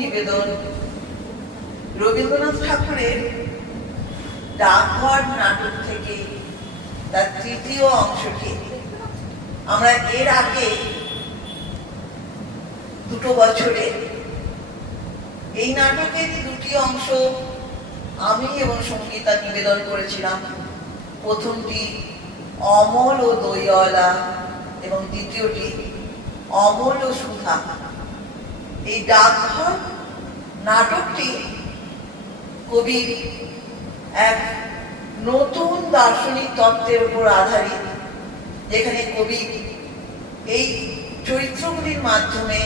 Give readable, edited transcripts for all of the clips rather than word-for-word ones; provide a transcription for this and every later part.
নিবেদন রবীন্দ্রনাথ ঠাকুরের ডাকঘর নাটক থেকে তার তৃতীয় অংশটি আমরা এর আগে দুটো বছরে এই নাটকের দুটি অংশ আমি এবং সঙ্গীতা নিবেদন করেছিলাম। প্রথমটি অমল ও দইওয়ালা এবং দ্বিতীয়টি অমল ও সুধা। এই ডাকঘর নাটকটি কবির এক নতুন দার্শনিক তত্ত্বের উপর আধারিত, যেখানে কবি এই চরিত্রগুলির মাধ্যমে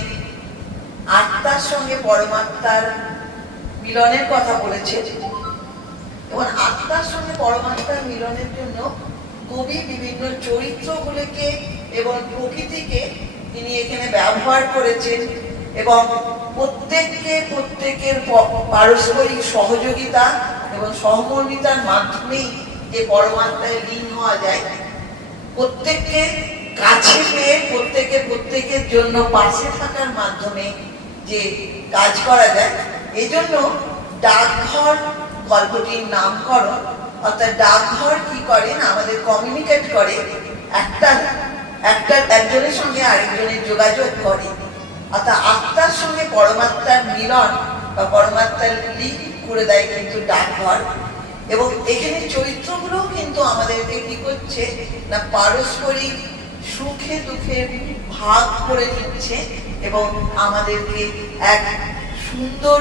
আত্মার সঙ্গে পরমাত্মার মিলনের কথা বলেছে এবং আত্মার সঙ্গে পরমাত্মার মিলনের জন্য কবি বিভিন্ন চরিত্রগুলিকে এবং প্রকৃতিকে তিনি এখানে ব্যবহার করেছেন এবং প্রত্যেকের পারস্পরিক সহযোগিতা এবং সহমর্মিতার মাধ্যমেই যে পরমাত্মায় লীন হওয়া যায়, প্রত্যেককে কাছে পেয়ে প্রত্যেকের জন্য পাশে থাকার মাধ্যমে যে কাজ করা যায়। এই জন্য ডাকঘর গল্পটির নামকরণ, অর্থাৎ ডাকঘর কি করেন, আমাদের কমিউনিকেট করে, একজনের সঙ্গে আরেকজনের যোগাযোগ করে, অর্থাৎ আত্মার সঙ্গে পরমাত্মার মিলন বা পরমাত্মার লিঙ্ক করে দেয় কিন্তু ডাকঘর। এবং এখানে চরিত্রগুলো কিন্তু আমাদেরকে কি করছে না, পারস্পরিক সুখে দুঃখের ভাগ করে নিচ্ছে এবং আমাদেরকে এক সুন্দর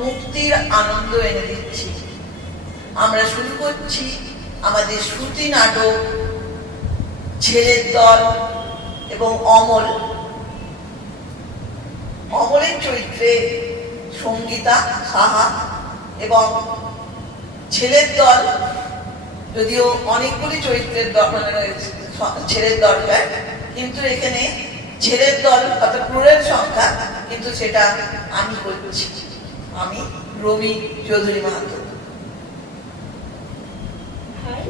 মুক্তির আনন্দ এনে দিচ্ছে। আমরা শুরু করছি আমাদের শ্রুতি নাটক ছেলের দল এবং অমলের চরিত্রে সঙ্গীতা সাহা এবং ছেলের দল, যদিও অনেকগুলি চরিত্রের ছেলের দরকার, কিন্তু এখানে ছেলের দল অর্থাৎ প্লুরাল সংখ্যা, কিন্তু সেটা আমি করছি, আমি রবি চৌধুরী মাহাতো। ভাই,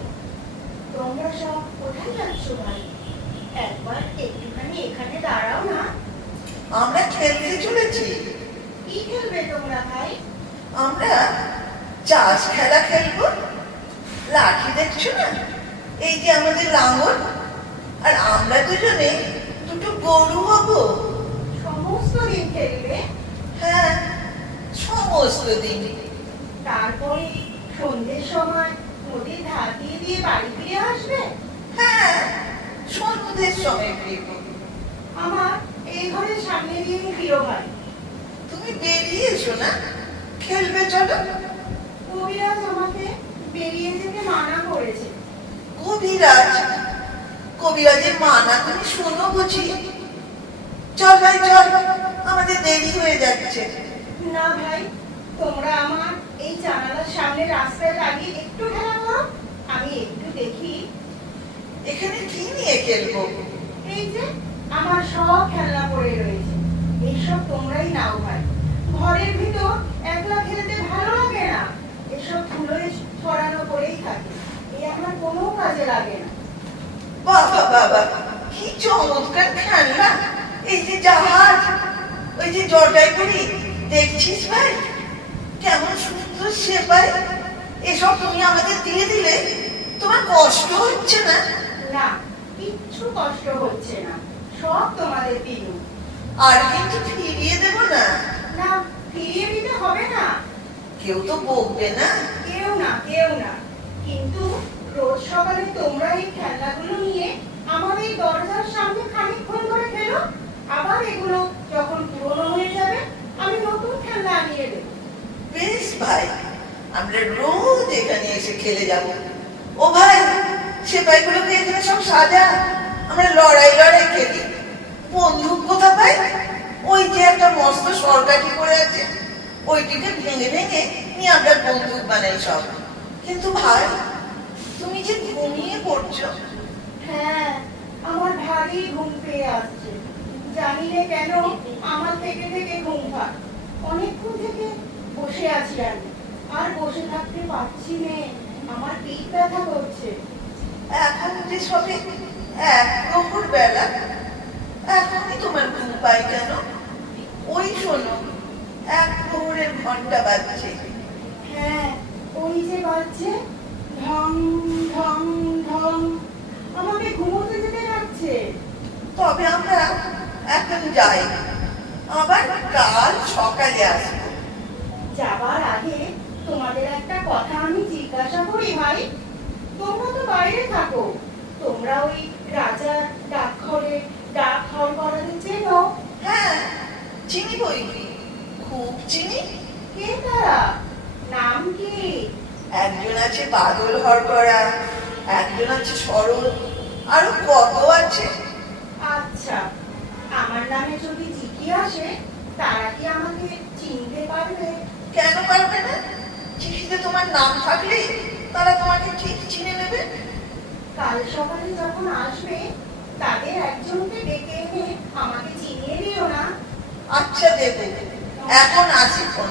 তোমরা সব কোথায় যাচ্ছ ভাই? একবার একটুখানি এখানে দাঁড়াও না। আমরা খেলতে চলেছি। কি খেলবে তোমরা ভাই? আমরা চাষ খেলা খেলবো। লাঠি দেখছো না, এই যে আমাদের লাঙল, আর আমরা দুজনে দুটো গরু হবো। সমস্ত দিন খেলবে? হ্যাঁ, সমস্ত দিন। তারপরে সন্ধ্যের সময় নদীর ধার দিয়ে বাড়ি ফিরে আসবে? হ্যাঁ, সন্ধ্যের সময় ফিরবো। আমার এই ঘরের সামনে দিয়ে ফিরো ভাই। তুমি বেরিয়ে এসো না, খেলবে চলো। কবিরাজ আমাকে বেরিয়ে যেতে মানা করেছে। কবিরাজের মানা তুমি শোনো বুঝি? চল ভাই চল, আমাদের দেরি হয়ে যাচ্ছে। না ভাই, তোমরা আমার এই জানালার সামনে রাস্তায় দাঁড়িয়ে একটু খেলা করো, আমি একটু দেখি। এখানে কি নিয়ে খেলবো? এই যে আমার সব খেলনা পড়ে রয়েছে, এইসব তোমরাই নাও ভাই। ঘরের ভিতর একলা খেলতে ভালো লাগে না, এসব ধুলোয় ছড়ানো পড়েই থাকে, এই আমার কোনো কাজে লাগে না। বাবা বাবা, কি চমৎকার খেলনা! এই যে জাহাজ, ওই যে জটাইপুরি, দেখছিস ভাই কেমন সুন্দর সেপাই। এসব তুমি আমাদের দিয়ে দিলে তোমার কষ্ট হচ্ছে না? না, কিচ্ছু কষ্ট হচ্ছে না, সব তোমাদের দিনু। আর কিন্তু ফিরিয়ে দেব না। না, ফিরিয়ে দিতে হবে না। কেউ তো বকবে না? কেউ না, কিন্তু রোজ সকালে তোমরা এই খেলনাগুলো নিয়ে আমার এই দরজার সামনে খানিকক্ষণ ধরে খেলো, আবার এগুলো যখন পুরনো হয়ে যাবে আমি নতুন খেলনা আনিয়ে দেব। বেশ ভাই, আমরা রোজ এখানে এসে খেলে যাব। ও ভাই, সেপাইগুলোকে এখানে সব সাজা, আমরা লড়াই খেলি। বন্দুক কোথা পাই? ওই যে একটা মস্ত সরকারি পড়ে আছে, ওইটিকে ভেঙে নিয়ে আমরা বন্দুক বানাই সব। কিন্তু ভাই, তুমি যে ঘুমিয়ে পড়ছো। হ্যাঁ, আমার ভারী ঘুম পেয়ে আসছে, জানি না কেন আমার থেকে ঘুম পায়। অনেকক্ষণ থেকে বসে আছি আমি, আর বসে থাকতে পারছি না, আমার পিঠ ব্যথা করছে। এখন যে সবে 1 প্রহর বেলা, এখনই তোমার ঘুম পাই কেন? ওই শোনো, এক ঘন্টা বাজছে। হ্যাঁ, ওই যে বাজছে, ঢং ঢং ঢং, আমাকে ঘুমোতে যেতে যাচ্ছে। তবে আমরা এখন যাই, আবার কাল সকালে আসবো। যাবার আগে তোমাদের একটা কথা আমি জিজ্ঞাসা করি ভাই। তোমরা তো বাইরে থাকো, তোমরা ওই রাজা ডাকঘরে ডাক হল করাতে চেনো? হ্যাঁ, চিনি বই, খুব চিনি। কে তারা? নাম কি? একজন আছে বাদল হরকরা, একজন আছে সরল, আরো কত আছে। আচ্ছা, আমার নামে যদি চিঠি আসে, তারা কি আমাকে চিনতে পারবে? কেন পারবে না? চিঠিতে তোমার নাম থাকলে তারা তোমাকে ঠিক চিনে নেবে। কাল সকালে যখন আসবে, তাদের একজনকে ডেকে এনে আমাকে চিনিয়ে দিও না। আচ্ছা দেবো, এখন আসি ফোন।